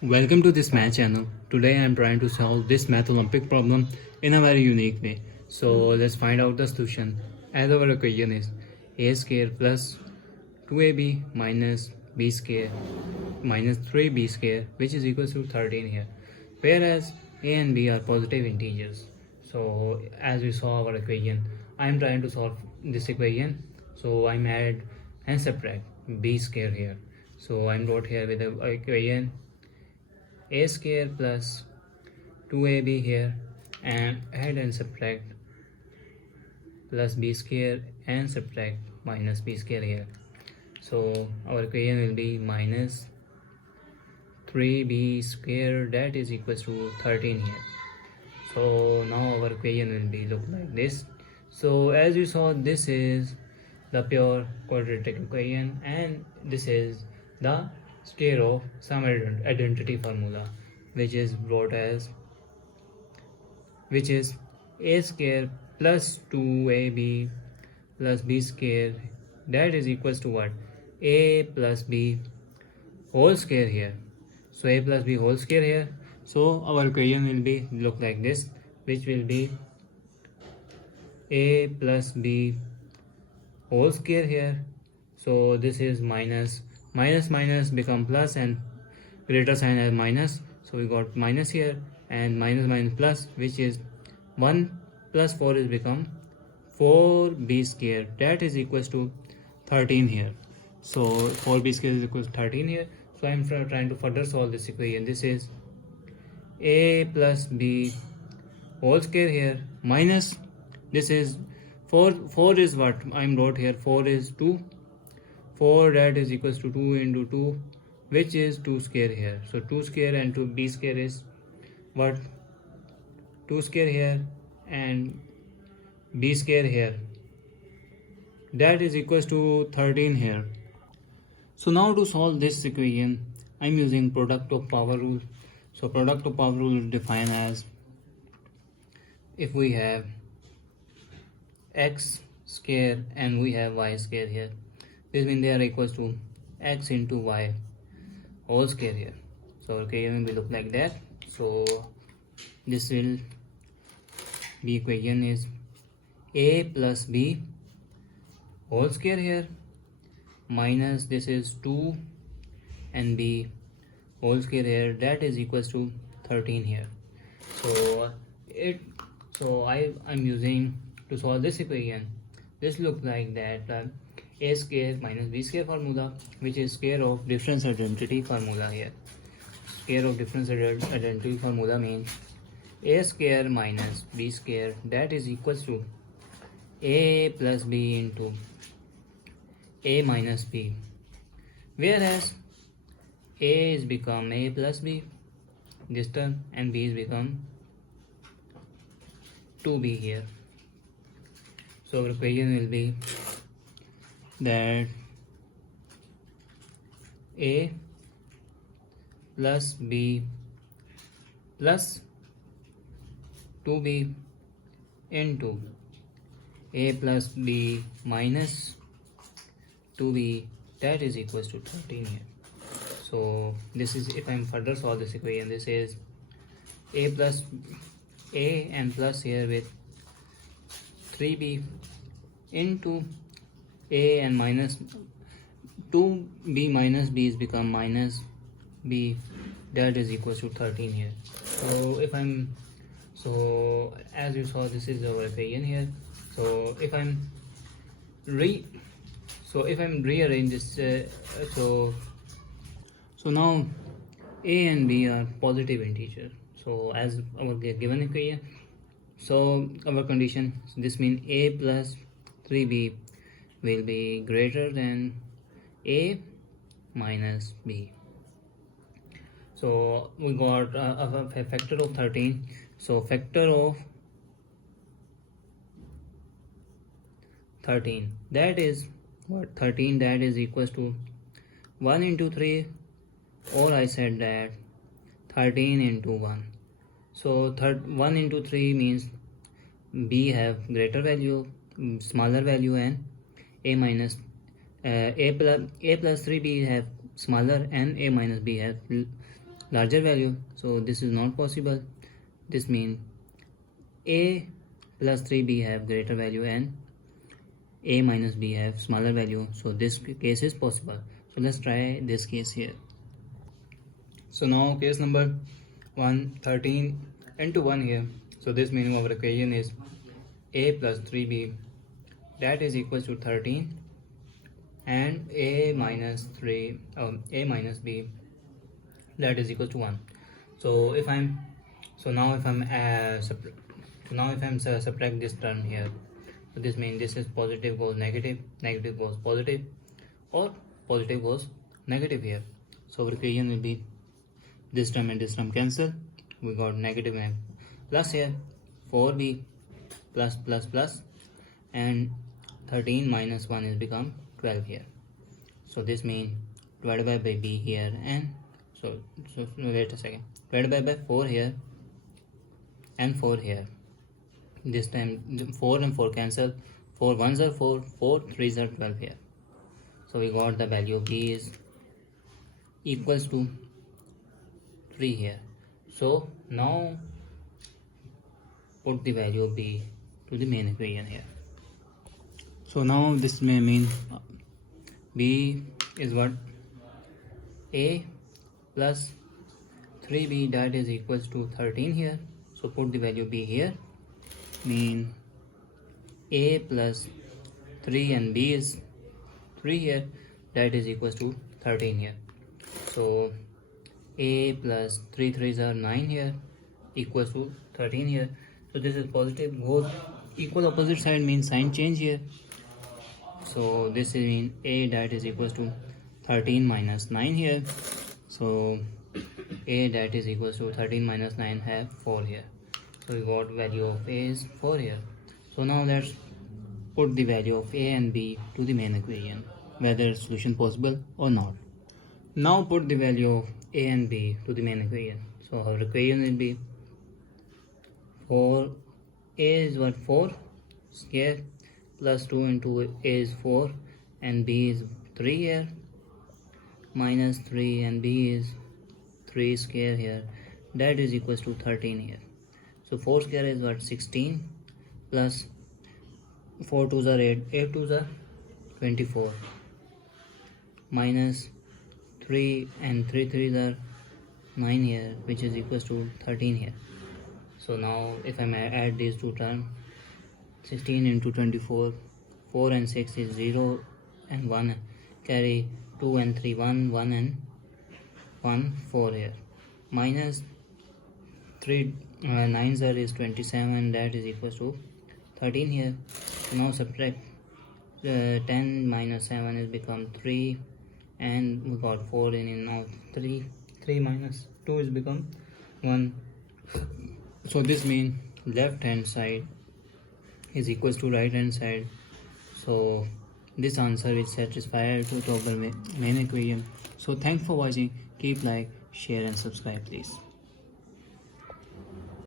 Welcome to this math channel. Today I am trying to solve this math Olympic problem in a very unique way. So let's find out the solution. As our equation is a square plus 2ab minus b square minus 3b square, which is equal to 13 here. Whereas a and b are positive integers. So as we saw our equation, I am trying to solve this equation. So I'm add and subtract b square here. So I'm wrote here with the equation a square plus 2ab here, and add and subtract plus b square and subtract minus b square here. So our equation will be minus 3b square, that is equals to 13 here. So now our equation will be look like this. So as you saw, this is the pure quadratic equation and this is the square of some identity formula, which is brought as a square plus 2ab plus b square, that is equals to what? A plus b whole square here. So a plus b whole square here. So our equation will be look like this, which will be a plus b whole square here. So this is minus minus become plus and greater sign as minus. So we got minus here and minus plus, which is 1 plus 4 is become 4b square, that is equals to 13 here. So 4b square is equals to 13 here. So I am trying to further solve this equation. This is a plus b whole square here minus this is 4 is what I am wrote here, 4 is 2, 4 that is equals to 2 into 2, which is 2 square here. So 2 square and 2 b square is what? 2 square here and b square here, that is equals to 13 here. So now to solve this equation, I am using product of power rule. So product of power rule is defined as if we have x square and we have y square here, this means they are equals to x into y whole square here. So equation will look like that. So this will be equation is a plus b whole square here minus this is 2 and b whole square here, that is equals to 13 here. So I'm using to solve this equation. This looks like that a square minus b square formula, which is square of difference identity formula here. Square of difference identity formula means a square minus b square, that is equals to a plus b into a minus b, whereas a is become a plus b this term and b is become 2b here. So our equation will be that a plus b plus 2b into a plus b minus 2b, that is equals to 13 here. So this is, if I'm further solve this equation, this is a plus a and plus here with 3b into a and minus 2b minus b is become minus b, that is equals to 13 here. So as you saw, this is our equation here. So if I'm rearrange this, so now a and b are positive integers. So as our given equation, so our condition, so this means a plus 3b will be greater than a minus b. So we got a factor of 13. So factor of 13, that is what? 13, that is equals to 1 into 3, or I said that 13 into 1. So 1 into 3 means b have greater value, smaller value, and a minus a plus 3b have smaller and a minus b have larger value, so this is not possible. This means a plus 3b have greater value and a minus b have smaller value, so this case is possible. So let's try this case here. So now case number 1, 13 into 1 here. So this meaning of our equation is a plus 3b, that is equal to 13, and a minus b, that is equal to 1. So if I'm subtract this term here, so this means this is positive goes negative, negative goes positive, or positive goes negative here. So our equation will be this term and this term cancel, we got negative and plus here, 4b plus plus plus, and 13 minus 1 is become 12 here. So this means divided by b here, and so wait a second, divided by 4 here and 4 here. This time 4 and 4 cancel, 4 1s are 4, 4 3s are 12 here. So we got the value of b is equals to 3 here. So now put the value of b to the main equation here. So now this may mean b is what, a plus 3b, that is equals to 13 here. So put the value b here, mean a plus 3 and b is 3 here, that is equals to 13 here. So a plus 3 3s are 9 here, equals to 13 here. So this is positive, both equal opposite side means sign change here. So this is mean a, that is equals to 13 minus 9 here. So a, that is equals to 13 minus 9 have 4 here. So we got value of a is 4 here. So now let's put the value of a and b to the main equation, whether solution possible or not. Now put the value of a and b to the main equation. So our equation will be 4, a is what, 4 square, plus 2 into a is 4 and b is 3 here, minus 3 and b is 3 square here, that is equals to 13 here. So 4 square is what, 16, plus 4 2s are 8, 8 2s are 24, minus 3 and 3 3s are 9 here, which is equals to 13 here. So now if I add these two terms, 16 into 24, 4 and 6 is 0 and 1, carry 2 and 3, 1, 1 and 1, 4 here, minus 3 9s are is 27, that is equals to 13 here. So now subtract 10 minus 7 is become 3, and we got 4 in now 3 minus 2 is become 1. So this means left hand side is equals to right hand side. So this answer is satisfied to our main equation. So thanks for watching. Keep like, share and subscribe please.